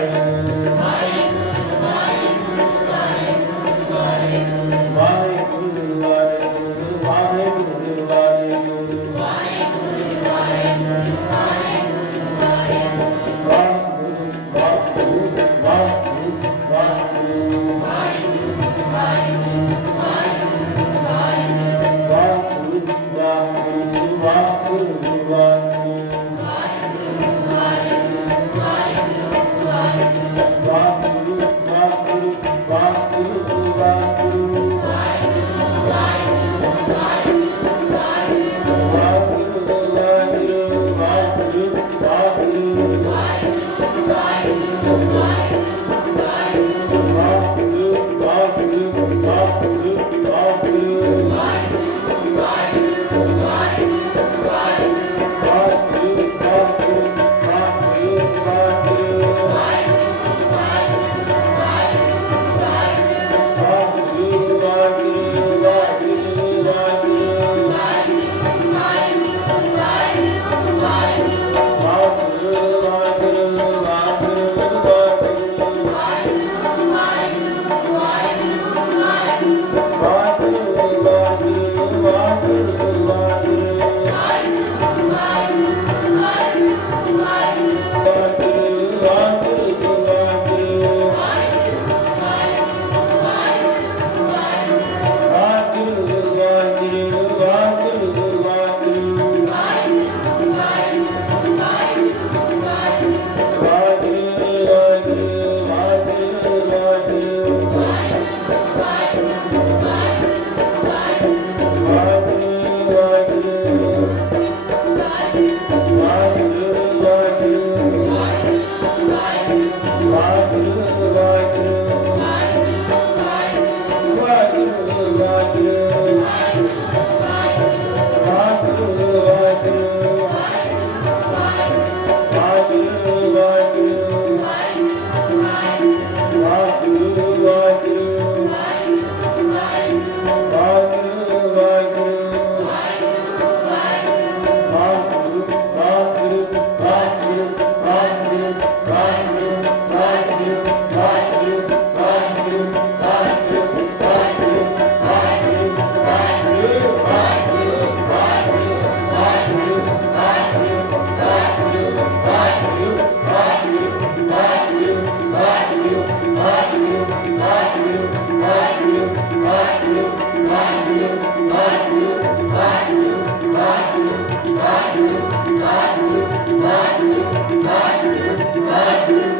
Amen. Let